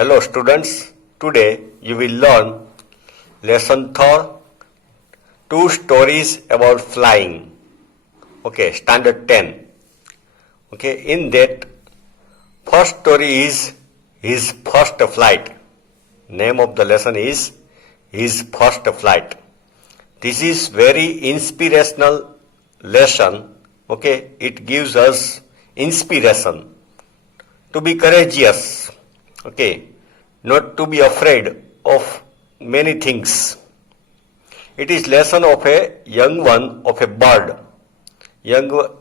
Hello students, today you will learn lesson 3, 2 stories about flying. Okay, standard 10. Okay, in that first story is his first flight. Name of the lesson is his first flight. This is very inspirational lesson. Okay, it gives us inspiration to be courageous. Okay, not to be afraid of many things. It is lesson of a young one of a bird. The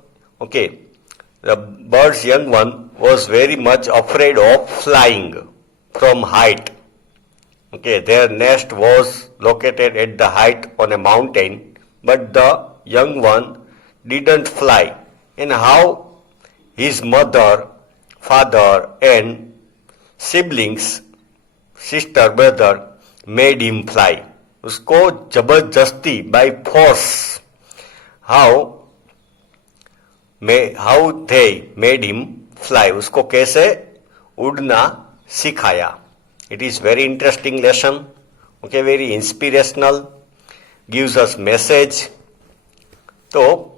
bird's young one was very much afraid of flying from height. Okay, their nest was located at the height on a mountain, but the young one didn't fly. And how his mother, father, and siblings, sister, brother, made him fly. उसको जबरदस्ती by force, how they made him fly, उसको कैसे उड़ना सिखाया. It is very interesting lesson. Okay, very inspirational, gives us message. So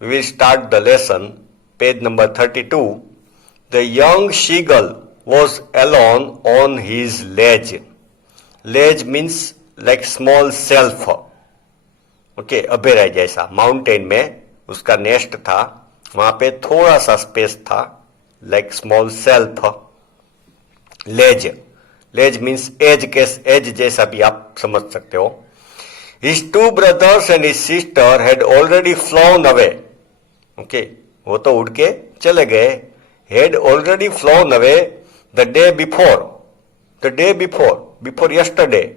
we will start the lesson. Page number 32. The young seagull was alone on his ledge. Ledge means like small shelf. Okay, अभेराई जैसा. Mountain में उसका nest था, वहां पे थोड़ा सा space था, like small shelf. Ledge. Ledge means edge जैसा भी आप समझ सकते हो. His two brothers and his sister had already flown away. Okay, वो तो उड़ के चले गए. Had already flown away the day before yesterday.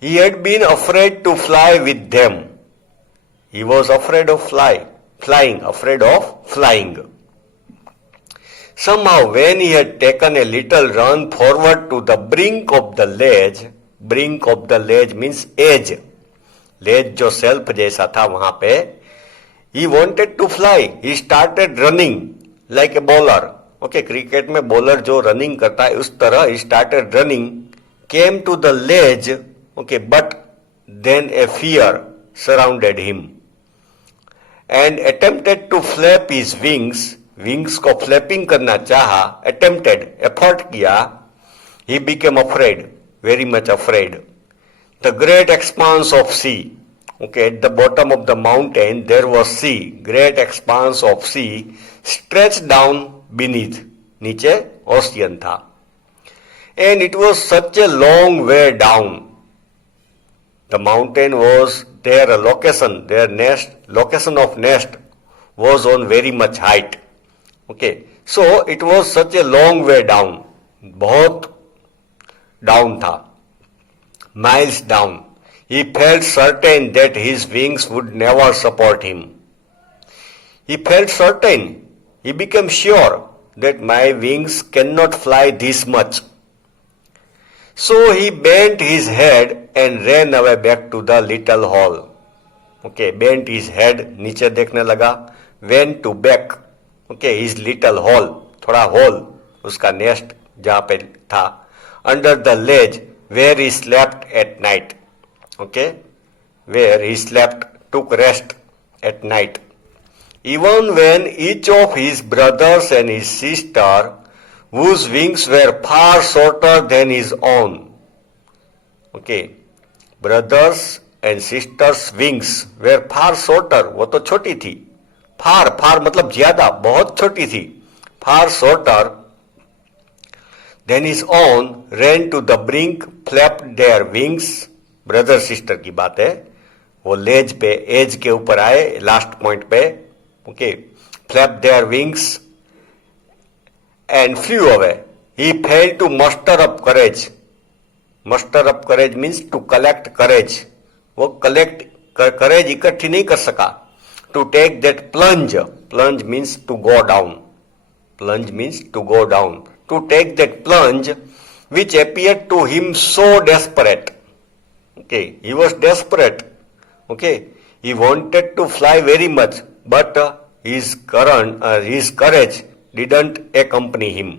He had been afraid to fly with them. He was afraid of afraid of flying. Somehow, when he had taken a little run forward to the brink of the ledge means edge. Ledge जो self जैसा था वहां पे, he wanted to fly. He started running like a bowler. Okay, cricket में bowler जो running करता है उस तरह he started running, came to the ledge. Okay, but then a fear surrounded him and attempted to flap his wings. Wings को flapping करना चाहा, effort किया. He became afraid, very much afraid. The great expanse of sea. Okay, at the bottom of the mountain there was sea. Great expanse of sea stretched down beneath. नीचे ocean था. And it was such a long way down. The mountain was their location. Their location of nest was on very much height. Okay, so it was such a long way down. बहुत down था. Miles down. He felt certain that his wings would never support him. He felt certain. He became sure that my wings cannot fly this much. So he bent his head and ran away back to the little hole. Okay, bent his head, नीचे देखने लगा, went to back. Okay, his little hole, थोड़ा hole, उसका nest जहाँ पे था, under the ledge where he slept at night. Okay, where he slept, took rest at night. Even when each of his brothers and his sister, whose wings were far shorter than his own. Okay, brothers and sisters' wings were far shorter. वो तो छोटी थी. Far मतलब ज्यादा, बहुत छोटी थी. Far shorter than his own, ran to the brink, flapped their wings. Brother sister की बात है. वो लेज पे, एज के ऊपर आए, लास्ट पॉइंट पे. Okay, flapped their wings and flew away. He failed to muster up courage. Muster up courage means to collect courage. वो collect courage इकट्ठी नहीं कर सका. To take that plunge. Plunge means to go down. Plunge means to go down. To take that plunge which appeared to him so desperate. Okay, he was desperate. Okay, he wanted to fly very much, but his courage didn't accompany him.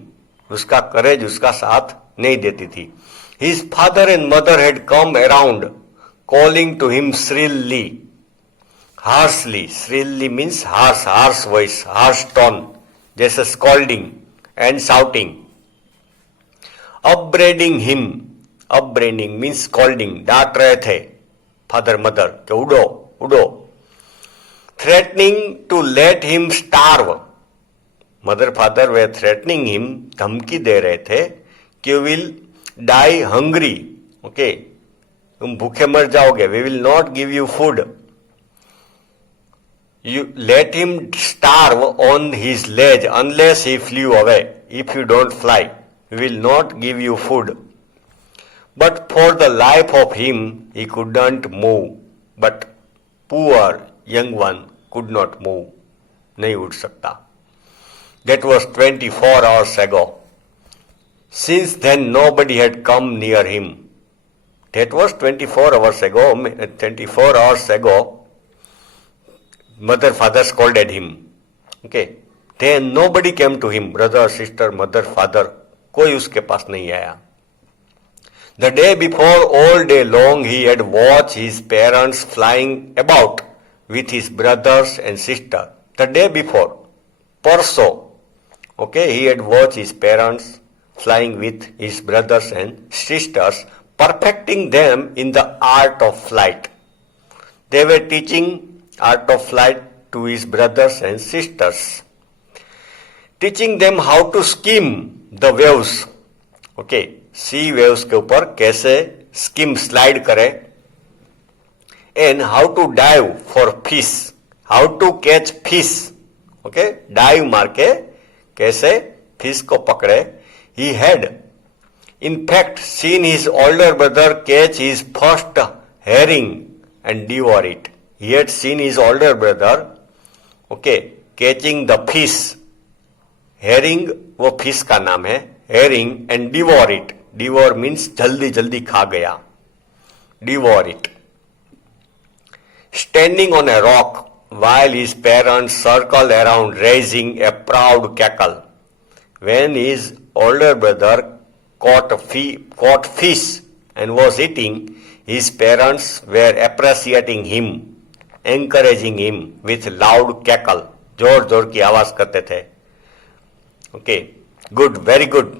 उसका करेज उसका साथ नहीं देती थी. His father and mother had come around, calling to him shrilly, harshly. Shrilly means harsh, harsh voice, harsh tone, जैसे scolding and shouting. Upbraiding him, upbraiding means scolding, डांट रहे थे father mother कि उड़ो उड़ो. Threatening to let him starve. Mother father were threatening him, धमकी दे रहे थे कि you will die hungry. Okay, तुम भूखे मर जाओगे. We will not give you food. You let him starve on his ledge unless he flew away. If you don't fly, we will not give you food. But for the life of him, he couldn't move. But poor young one could not move. नहीं उठ सकता. That was 24 hours ago. Since then, nobody had come near him. That was 24 hours ago. 24 hours ago, mother, father scolded him. Okay. Then nobody came to him. Brother, sister, mother, father. कोई उसके पास नहीं आया. The day before, all day long, he had watched his parents flying about with his brothers and sister. The day before, परसों, okay, he had watched his parents flying with his brothers and sisters, perfecting them in the art of flight. They were teaching art of flight to his brothers and sisters, teaching them how to skim the waves. Okay, sea waves के ऊपर कैसे skim slide करे, and how to dive for fish, how to catch fish. Okay, dive मार के कैसे fish को पकड़े. He had in fact seen his older brother catch his first herring and devour it. He had seen his older brother, okay, catching the fish. Herring वो fish का नाम है, herring, and devour it. Devour means जल्दी जल्दी खा गया. Devour it. Standing on a rock while his parents circled around raising a proud cackle. When his older brother caught fish and was eating, his parents were appreciating him, encouraging him with loud cackle. जोर जोर की आवाज करते थे. Okay, good, very good.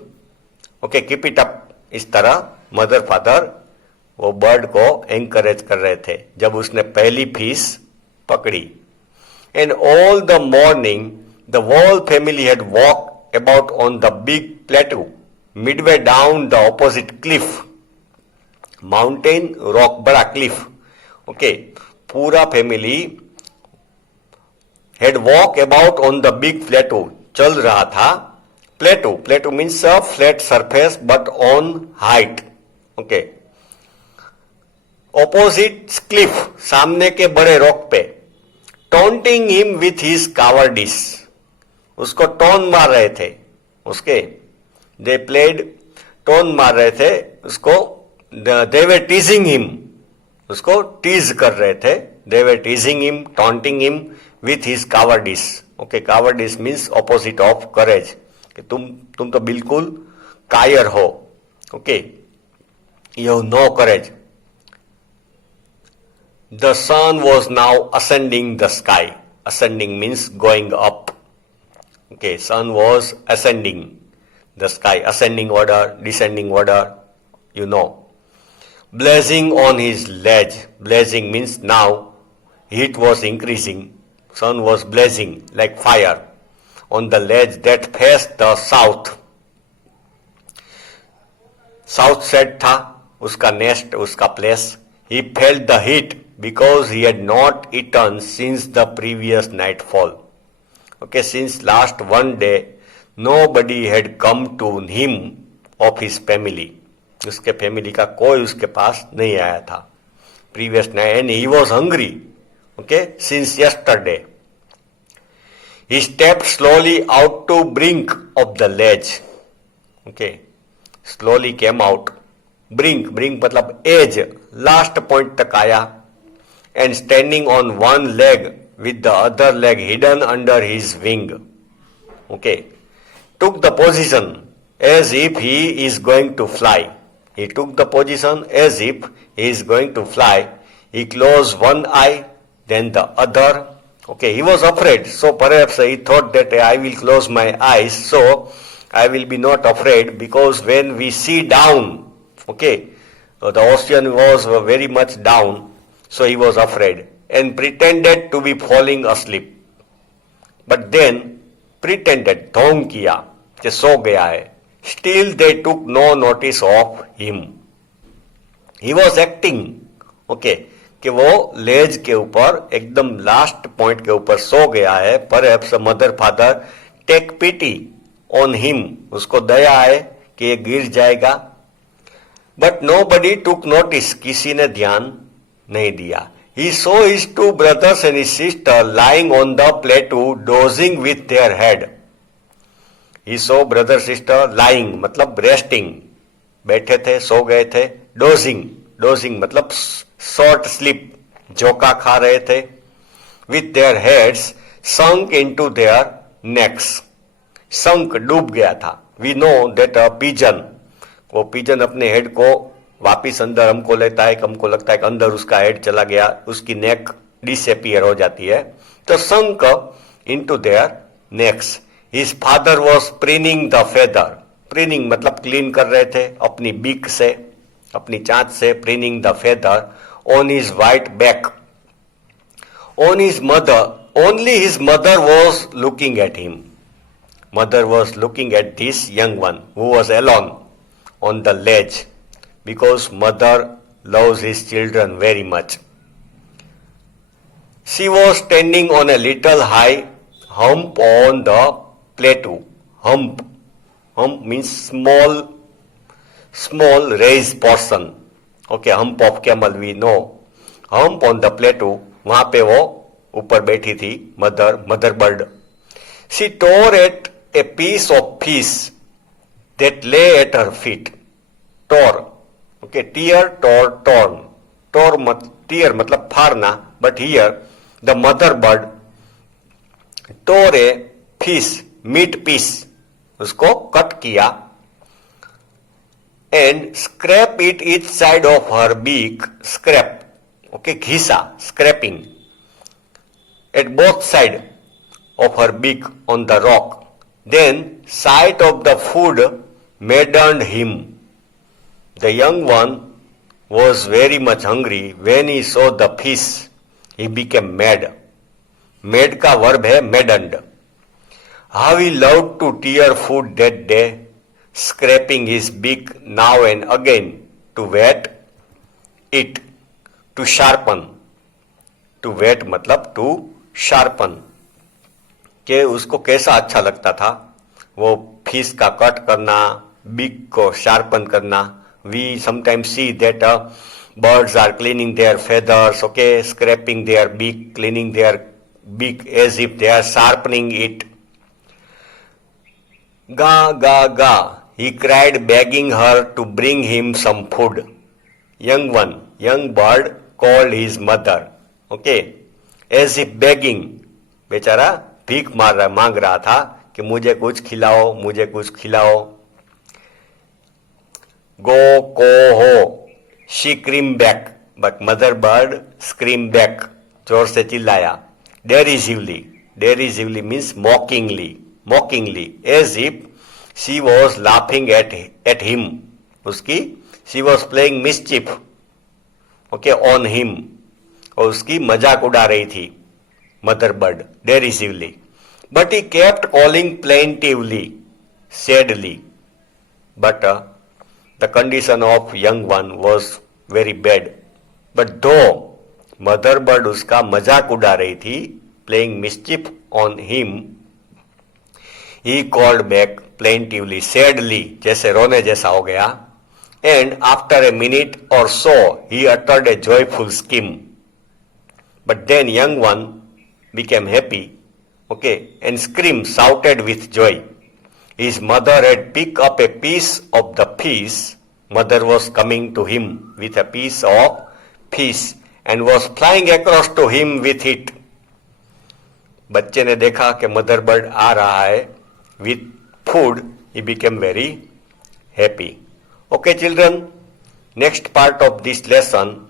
Okay, keep it up. इस तरह mother father वो bird को एंकरेज कर रहे थे जब उसने पहली फिश पकड़ी. And all the morning, the whole family had walked about on the big plateau, midway down the opposite cliff. Mountain, rock, बड़ा cliff. Okay, पूरा family had walked about on the big plateau. चल रहा था. Plateau, plateau means a flat surface but on height. Okay. Opposite cliff, सामने के बड़े rock पे. Taunting him with his cowardice. उसको टोन मार रहे थे. उसके they played टोन मार रहे थे उसको. They were teasing him. उसको टीज कर रहे थे. They were teasing him, taunting him with his cowardice. Okay, cowardice means opposite of courage. कि तुम तो बिल्कुल कायर हो. Okay, you have no courage. The sun was now ascending the sky. Ascending means going up. Okay, sun was ascending the sky. Ascending order, descending order, you know. Blazing on his ledge. Blazing means now heat was increasing. Sun was blazing like fire on the ledge that faced the south. South side था उसका nest, उसका place. He felt the heat because he had not eaten since the previous nightfall. Okay, since last one day, nobody had come to him of his family. उसके family का कोई उसके पास नहीं आया था. Previous night, and he was hungry. Okay, since yesterday. He stepped slowly out to brink of the ledge. Okay, slowly came out. Brink मतलब edge, last point तक आया. And standing on one leg with the other leg hidden under his wing. Okay, took the position as if he is going to fly. He took the position as if he is going to fly. He closed one eye, then the other. Okay, he was afraid. So perhaps he thought that I will close my eyes, so I will be not afraid, because when we see down, okay, the ocean was very much down, so he was afraid and pretended to be falling asleep. But then pretended, ढोंग किया कि सो गया है. Still they took no notice of him. He was acting, okay, कि वो लेज के ऊपर एकदम लास्ट पॉइंट के ऊपर सो गया है. Perhaps mother father take pity on him, उसको दया है कि ये गिर जाएगा. बट nobody took notice, किसी ने ध्यान नहीं दिया. He saw his two brothers and his sister lying on the plateau dozing with their head. He saw brother sister lying मतलब resting, बैठे थे, सो गए थे. Dozing मतलब short sleep, झोंका खा रहे थे. With their heads sunk into their necks. Sunk डूब गया था. We know that a pigeon, वो पिजन अपने हेड को वापिस अंदर हमको लेता है, हमको लगता है कि अंदर उसका हेड चला गया, उसकी नेक डिसअपियर हो जाती है. तो sunk into their necks. His father was preening the feather. Preening मतलब क्लीन कर रहे थे अपनी बीक से, अपनी चांच से. Preening the feather on his white back. On his mother, only his mother was looking at him. Mother was looking at this young one who was alone on the ledge, because mother loves his children very much. She was standing on a little high hump on the plateau. Hump means small raised portion. Okay, hump of camel we know. Hump on the plateau, वहां पे वो ऊपर बैठी थी mother bird. She tore at a piece of fish that lay at her feet. Tore, okay, tear, torn. Tear मतलब फाड़ना, but here the mother bird tore a fish, meat piece, उसको cut किया, and scrape it each side of her beak. Scrape, okay, घिसा, scraping at both side of her beak on the rock. Then sight of the food maddened him. The young one was very much hungry. When he saw the fish, he became mad. Mad का verb है maddened. How he loved to tear food that day, scraping his beak now and again to whet it, to sharpen. To whet मतलब to sharpen. कि उसको कैसा अच्छा लगता था वो फिश का कट करना, बीक को शार्पन करना. We sometimes see that birds are cleaning their feathers, okay, scraping their beak, cleaning their beak as if they are sharpening it. Ga, ga, ga, he cried, begging her to bring him some food. Young bird called his mother, okay, as if begging. बेचारा भीख मांग रहा था कि मुझे कुछ खिलाओ. Go, ko, ho. She screamed back, but mother bird screamed back. जोर से चिल्लाया. Derisively means mockingly, as if she was laughing at him. She was playing mischief, okay, on him. और उसकी मजाक उड़ा रही थी mother bird, derisively. But he kept calling plaintively, sadly. But the condition of young one was very bad. But though mother bird उसका मजाक उड़ा रही थी, playing mischief on him, he called back plaintively, sadly, जैसे रोने जैसा हो गया. And after a minute or so, he uttered a joyful scream. But then young one became happy, okay, and shouted with joy. His mother had picked up a piece of the fish. Mother was coming to him with a piece of fish and was flying across to him with it. बच्चे ने देखा कि mother bird आ रहा है with food. He became very happy. Okay, children, next part of this lesson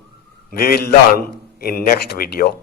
we will learn in next video.